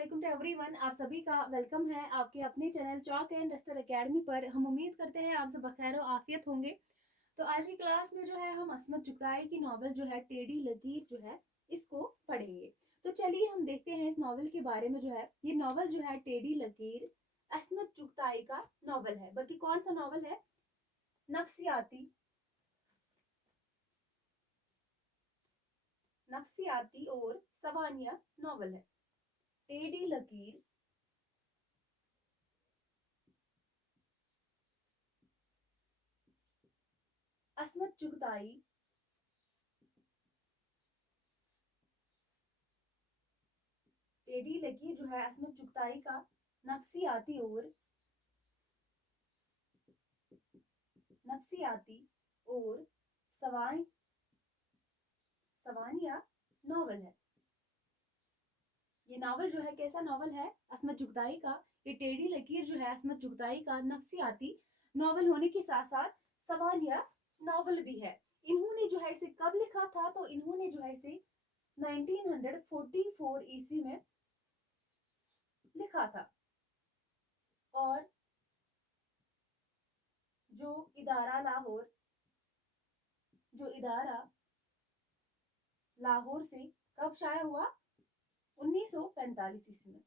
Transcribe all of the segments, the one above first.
वालेकुम to everyone. आप सभी का वेलकम है आपके अपने channel chalk and duster academy पर। हम उम्मीद करते हैं आप सब बखैर और आफियत होंगे। तो आज की क्लास में जो है हम अस्मत चुगताई की नॉवल जो है टेढ़ी लकीर जो है इसको पढ़ेंगे। तो चलिए हम देखते हैं इस नॉवल के बारे में। जो है ये नॉवल जो है टेढ़ी लकीर अस्मत चुगताई का नॉवल है। बल्कि कौन सा नॉवल है? नफ्सियाती नफ्सियाती और सवानिया नॉवल है। टेढ़ी लकीर अस्मत चुगताई टेढ़ी लकीर जो है अस्मत चुगताई का नफ्सियाती और सवाई सवानिया नॉवल है। ये नॉवल जो है कैसा नॉवल है? अस्मत चुगताई का। ये टेढ़ी लकीर जो है अस्मत चुगताई का नफ्सियाती नॉवल होने के साथ साथ सवानिया नॉवल भी है। इन्होंने जो है इसे कब लिखा था? तो इन्होंने जो है इसे 1944 ईस्वी में लिखा था। और जो इदारा लाहौर जो इदारा लाहौर से कब शाया हुआ? 1945 ईस्वी में।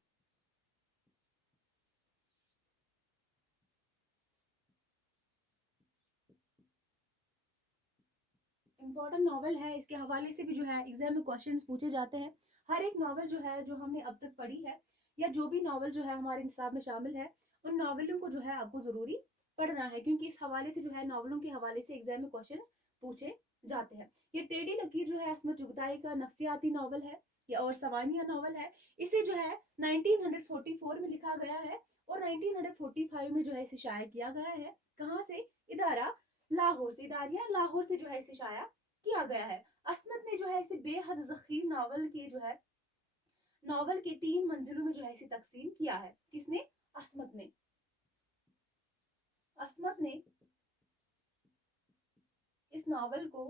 इम्पोर्टेंट नॉवल है। इसके हवाले से भी जो है एग्जाम में क्वेश्चंस पूछे जाते हैं। हर एक नॉवल जो है जो हमने अब तक पढ़ी है या जो भी नॉवल जो है हमारे निसाब में शामिल है, उन नॉवलों को जो है आपको जरूरी पढ़ना है, क्योंकि इस हवाले से जो है नॉवलों के हवाले से एग्जाम में क्वेश्चन पूछे जाते हैं। ये टेढ़ी लकीर जो है अस्मत चुगताई का नफ्सियाती नॉवल है या और सवानिया नॉवल है। इसे जो है 1944 में लिखा गया है और 1945 में जो है इसे शाया किया गया है। कहाँ से? इदारा लाहौर से। इदारिया लाहौर से जो है इसे शाया किया गया है। अस्मत ने जो है इसे बेहद जखीम नॉवल के 3 मंजिलों में जो है इसे तकसीम किया है। किसने? अस्मत ने। अस्मत ने इस नॉवल को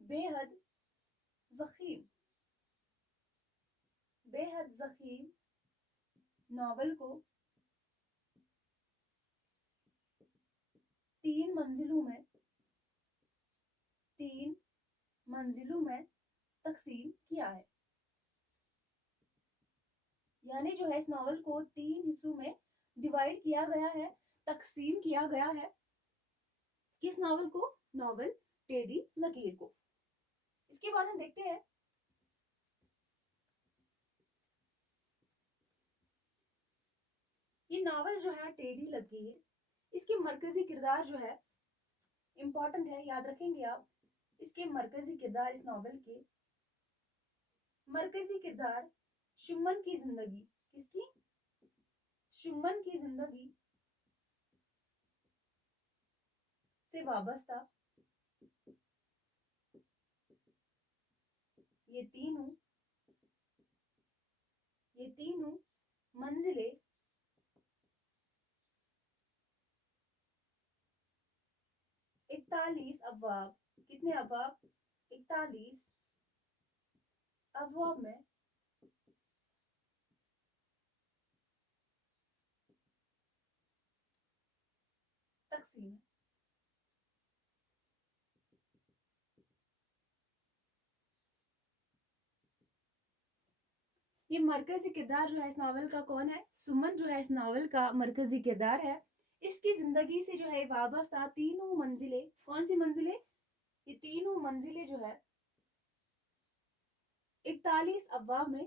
बेहद जखीम बेहद जखीम नॉवल को 3 मंजिलों में 3 मंजिलों में तकसीम किया है। यानी जो है इस नॉवल को 3 हिस्सों में डिवाइड किया गया है, तकसीम किया गया है। किस नॉवल को? नॉवल टेढ़ी लकीर को। इसके बाद हम देखते हैं ये नॉवल जो है टेढ़ी लकीर, इसके मरकजी किरदार जो है इंपॉर्टेंट है, याद रखेंगे आप। इसके मरकजी किरदार, इस नॉवल के मरकजी किरदार शुम्मन की जिंदगी। किसकी? शुम्मन की जिंदगी से वाबस्ता ये तीनों ये तीनों मंजिलें 41 अबवाब। कितने अबवाब? 41 अबवाब में तकसीम है। ये मरकजी किरदार जो है इस नावल का कौन है? सुमन जो है इस नावल का मरकजी किरदार है। इसकी जिंदगी से जो है वाबस्ता तीनों मंजिलें। कौन सी मंजिलें? ये तीनों मंजिलें जो है 41 अबवाब में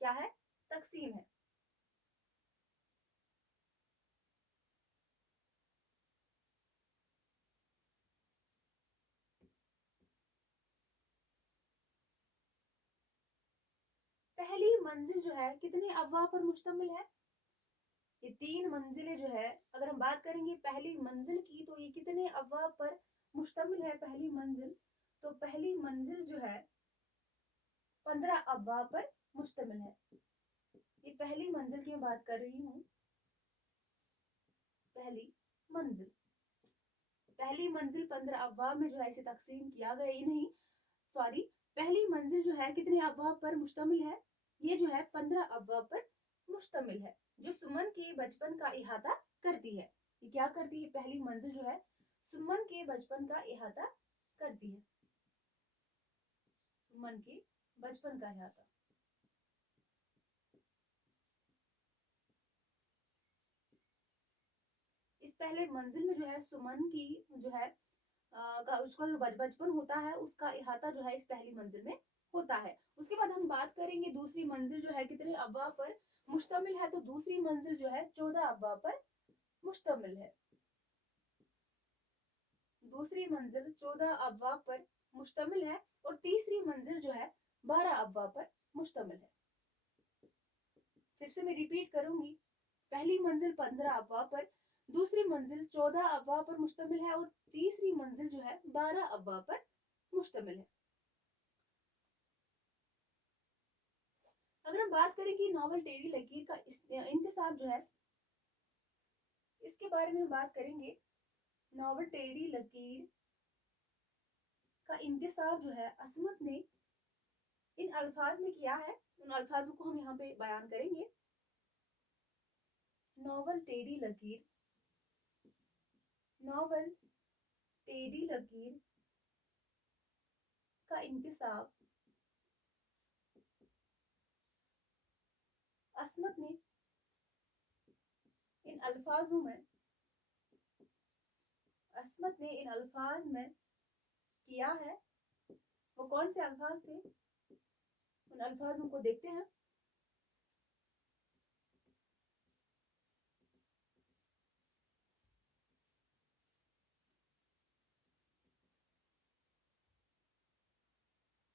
क्या है? तकसीम है। पहली मंजिल जो है कितने अबवाब पर मुश्तमिल है? ये 3 मंजिलें जो है, अगर हम बात करेंगे पहली मंजिल की, तो ये कितने अबवाब पर मुश्तमिल है पहली मंजिल? तो पहली मंजिल जो है 15 अबवाब पर मुश्तमिल है। ये पहली मंजिल की मैं बात कर रही हूँ। पहली मंजिल पहली मंजिल 15 अबवाब में जो है इसे तकसीम किया गया। ये नहीं, सॉरी, पहली मंजिल जो है कितने अबवाब पर मुश्तमिल है? ये जो है 15 अफवाह पर मुश्तमिल है, जो सुमन के बचपन का इहाता करती है। ये क्या करती है? पहली मंजिल जो है सुमन के बचपन का इहाता करती है। सुमन के बचपन का इहाता। इस पहले मंजिल में जो है सुमन की जो है उसका जो बचपन होता है उसका इहाता जो है इस पहली मंजिल में होता है। उसके बाद हम बात करेंगे दूसरी मंजिल जो है कितने अफवाह पर मुश्तमिल है, तो दूसरी मंजिल जो है 14 अफवाह पर मुश्तमिल है। दूसरी मंजिल 14 अफवाह पर मुश्तमिल है और तीसरी मंजिल जो है 12 अफवाह पर मुश्तमिल है। फिर से मैं रिपीट करूंगी, पहली मंजिल 15 अफवाह पर, दूसरी मंजिल 14 अफवाह पर मुश्तमिल है और तीसरी मंजिल जो है 12 अफवाह पर मुश्तमिल है। अगर हम बात करें कि नॉवल टेढ़ी लकीर का इंतसाब जो है, इसके बारे में हम बात करेंगे। नॉवल टेढ़ी लकीर का इंतसाब जो है असमत ने इन अल्फाज में किया है, उन अल्फाजों को हम यहाँ पे बयान करेंगे। नॉवल टेढ़ी लकीर, नॉवल टेढ़ी लकीर का इंतसाब असमत ने इन अल्फाजों में, असमत ने इन अल्फाज में किया है। वो कौन से अल्फाज थे? उन अल्फाजों को देखते हैं।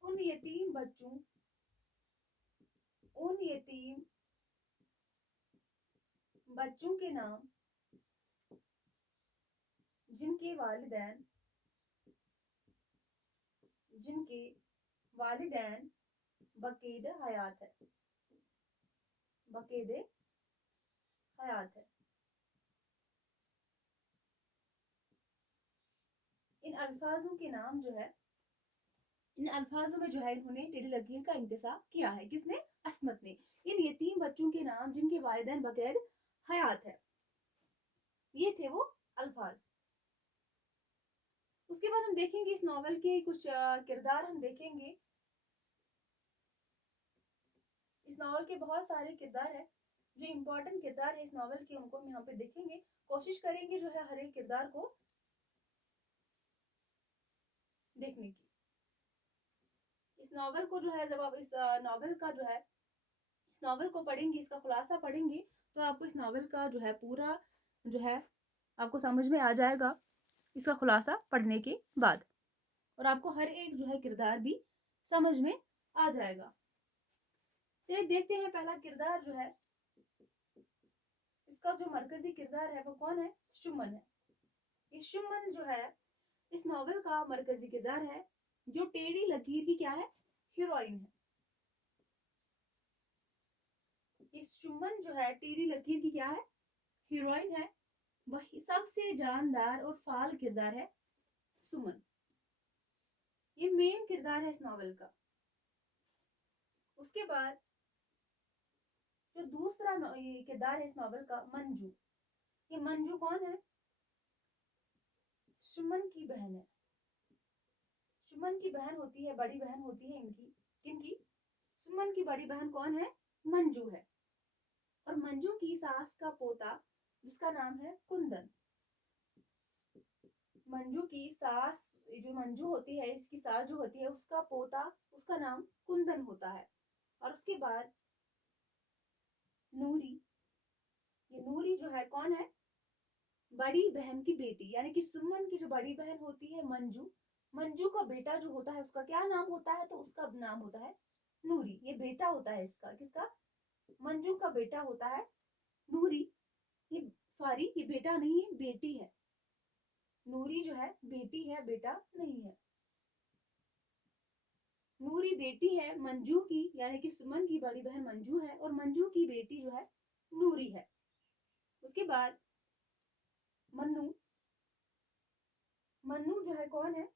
उन यतीम बच्चों, उन यतीम बच्चों के नाम जिनके वालिदैन, जिनके वालिदैन बकीद हयात है, बकीद हयात है। इन अल्फाजों के नाम जो है, इन अल्फाजों में जो है इन्होंने टेढ़ी लकीर का इंतसाब किया है। किसने? असमत ने। इन यतीम बच्चों के नाम जिनके वालिदैन बगैर हयात है, ये थे वो अल्फाज। उसके बाद हम देखेंगे इस नॉवल के कुछ किरदार हम देखेंगे। इस नॉवल के बहुत सारे किरदार हैं, जो इम्पोर्टेंट किरदार है इस नॉवल के उनको हम यहाँ पे देखेंगे। कोशिश करेंगे जो है हर एक किरदार को देखने की। इस नॉवल को जो है जब आप इस नॉवल का जो है इस नॉवल को पढ़ेंगे, इसका खुलासा पढ़ेंगे, तो आपको इस नॉवल का जो है पूरा जो है आपको समझ में आ जाएगा इसका खुलासा पढ़ने के बाद, और आपको हर एक जो है किरदार भी समझ में आ जाएगा। चलिए देखते हैं पहला किरदार जो है, इसका जो मरकजी किरदार है वो कौन है? शुमन है। ये शुमन जो है इस नॉवल का मरकजी किरदार है, जो टेढ़ी लकीर की क्या है? हीरोइन है। इस शुमन जो है टेढ़ी लकीर की क्या है? हीरोइन है। वही सबसे जानदार और फाल किरदार है सुमन। ये मेन किरदार है इस नॉवल का। उसके बाद जो दूसरा ये किरदार है इस नॉवल का, मंजू। ये मंजू कौन है? सुमन की बहन है। सुमन की बहन होती है, बड़ी बहन होती है इनकी। किनकी? सुमन की बड़ी बहन कौन है? मंजू है। और मंजू की सास का पोता जिसका नाम है कुंदन। मंजू की सास, जो मंजू होती है इसकी सास जो होती है उसका पोता, उसका नाम कुंदन होता है। और उसके बाद नूरी। ये नूरी जो है कौन है? बड़ी बहन की बेटी, यानी कि सुमन की जो बड़ी बहन होती है मंजू, मंजू का बेटा जो होता है उसका क्या नाम होता है? तो उसका नाम होता है नूरी। ये बेटा होता है इसका, किसका? मंजू का बेटा होता है नूरी। ये सॉरी, ये बेटा नहीं है, बेटी है। नूरी जो है बेटी है, बेटा नहीं है। नूरी बेटी है मंजू की, यानी कि सुमन की बड़ी बहन मंजू है और मंजू की बेटी जो है नूरी है। उसके बाद मन्नू। मन्नू जो है कौन है?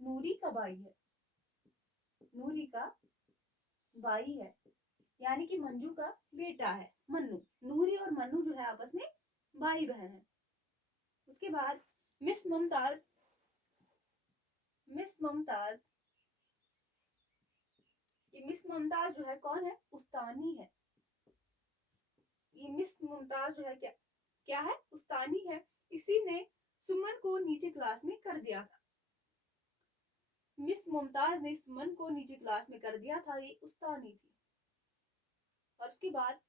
नूरी का भाई है। नूरी का भाई है। यानी कि मंजू का बेटा है मन्नू। नूरी और मन्नू जो है आपस में भाई बहन है। उसके बाद मिस मुमताज। मिस मुमताज, ये मिस मुमताज जो है कौन है? उस्तानी है। ये मिस मुमताज जो है क्या क्या है? उस्तानी है। इसी ने सुमन को नीचे क्लास में कर दिया था। मिस मुमताज ने सुमन को नीचे क्लास में कर दिया था, ये उस्तानी थी। और उसके बाद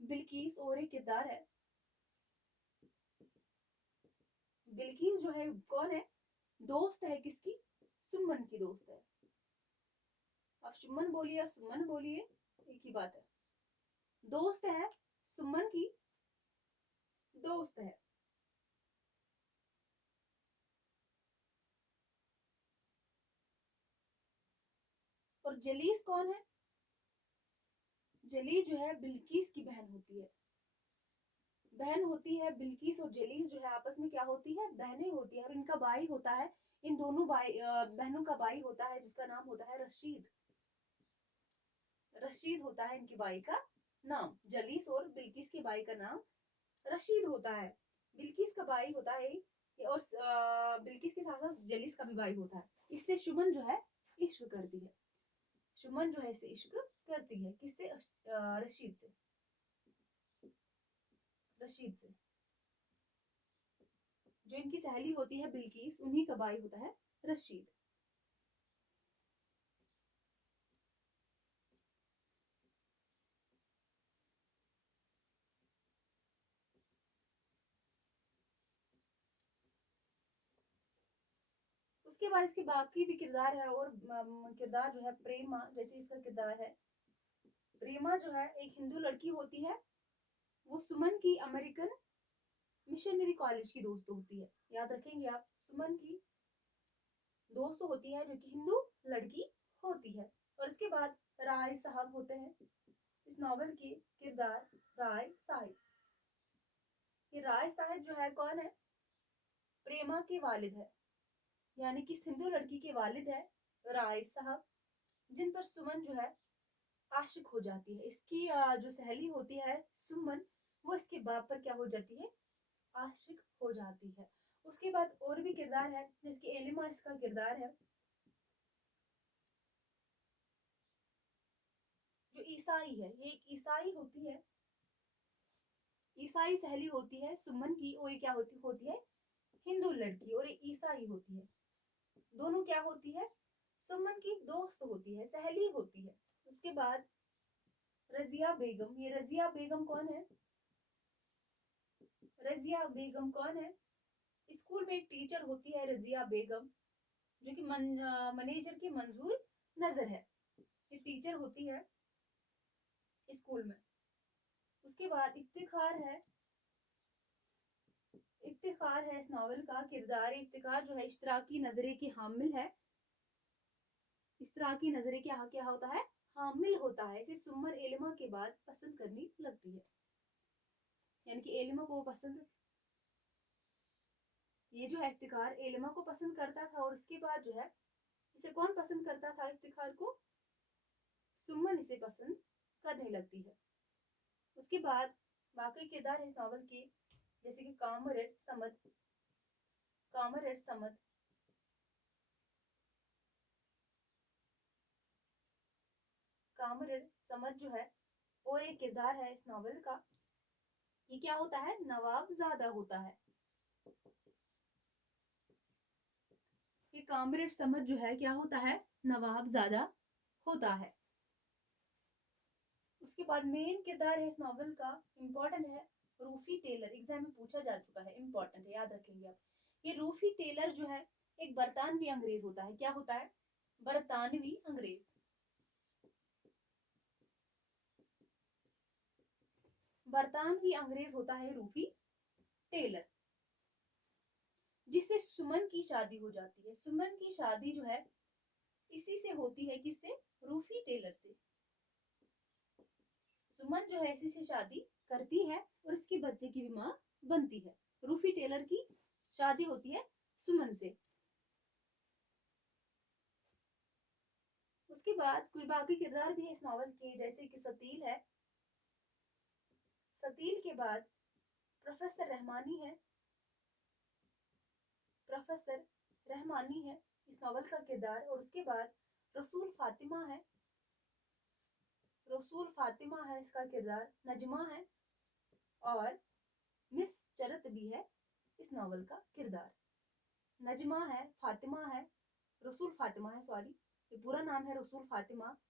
बिल्किस और एक किरदार है। बिल्किस जो है कौन है? दोस्त है किसकी? सुमन की दोस्त है। अब सुमन बोलिए या सुमन बोलिए, एक ही बात है। दोस्त है, सुमन की दोस्त है। और जलीस कौन है? जली जो है बिल्किस की बहन होती है। बहन होती है बिल्किस और जलीस जो है आपस में क्या होती है? बहनें होती है। और इनका भाई होता है, इन दोनों भाई बहनों का भाई होता है जिसका नाम होता है रशीद। रशीद होता है इनके भाई का नाम। जलीस और बिल्किस के भाई का नाम रशीद होता है। बिल्किस का भाई होता है और बिल्किस के साथ साथ जलीस का भी भाई होता है। इससे सुमन जो है इश्क करती है। सुमन जो है इसे इश्क करती है। किससे? रशीद से। रशीद से। जो इनकी सहेली होती है बिल्किस, उन्हीं का भाई होता है रशीद। उसके बाद इसके बाकी भी किरदार है। और किरदार जो है प्रेमा, जैसे इसका किरदार है। प्रेमा जो है एक हिंदू लड़की होती है। वो सुमन की अमेरिकन मिशनरी कॉलेज की दोस्त होती है। याद रखेंगे आप, सुमन की दोस्त होती है जो कि हिंदू लड़की होती है। और इसके बाद राय साहब होते हैं इस नॉवल के किरदार। राय साहब, ये राय साहब जो है कौन है? प्रेमा के वालिद है, यानी कि सिंधु लड़की के वालिद है राय साहब, जिन पर सुमन जो है आशिक हो जाती है। इसकी जो सहेली होती है सुमन, वो इसके बाप पर क्या हो जाती है? आशिक हो जाती है। उसके बाद और भी किरदार है, जिसकी एलिमा इसका किरदार है, जो ईसाई है। ये एक ईसाई होती है। ईसाई सहेली होती है सुमन की। और ये क्या होती है? हिंदू लड़की। और ये ईसाई होती है। दोनों क्या होती है? सुमन की दोस्त होती है, सहेली होती है। उसके बाद रजिया बेगम। ये रजिया बेगम कौन है? रजिया बेगम कौन है? स्कूल में एक टीचर होती है रजिया बेगम, जो कि मैनेजर की मंजूर नजर है। ये टीचर होती है स्कूल में। उसके बाद इफ्तिखार है। इफ्तिखार है इस नॉवल का किरदार। इफ्तिखार जो है इश्तराकी नजरे की हामिल है। इश्तराकी नजरे क्या क्या होता है? हामिल होता है। इसे सुमर एलिमा के बाद पसंद करने लगती है। यानी कि एलिमा को पसंद, ये जो है इफ्तिखार एलिमा को पसंद करता था। और इसके बाद जो है इसे कौन पसंद करता था? इफ्तिखार को सुमन इसे पसंद करने लगती है। उसके बाद बाकी किरदार है इस नॉवल के, जैसे कि comrade Samad. Comrade Samad, comrade Samad जो है और एक किरदार है इस नॉवल का। ये क्या होता है? नवाबजादा होता है। ये कामरेड समद जो है क्या होता है? नवाबजादा होता है। उसके बाद मेन किरदार है इस नॉवल का, इम्पोर्टेंट है, रूफी टेलर। एग्जाम में पूछा जा चुका है, इम्पोर्टेंट है, याद रखेंगे आप। ये रूफी टेलर जो है एक बरतानवी अंग्रेज होता है। क्या होता है? बरतानवी अंग्रेज। बरतानवी अंग्रेज होता है रूफी टेलर, जिससे सुमन की शादी हो जाती है। सुमन की शादी जो है इसी से होती है। किससे? रूफी टेलर से। सुमन जो है इसी से शादी करती है और इसके बच्चे की भी माँ बनती है। रूफी टेलर की शादी होती है सुमन से। उसके बाद कुछ बाकी किरदार भी है इस नावल के, जैसे कि सतील है। सतील के बाद प्रोफेसर रहमानी है। प्रोफेसर रहमानी है इस नावल का किरदार। और उसके बाद रसूल फातिमा है। रसूल फातिमा है इसका किरदार। नजमा है और मिस चरत भी है इस नावल का किरदार। नजमा है, फातिमा है, रसूल फातिमा है, सॉरी, ये पूरा नाम है रसूल फातिमा।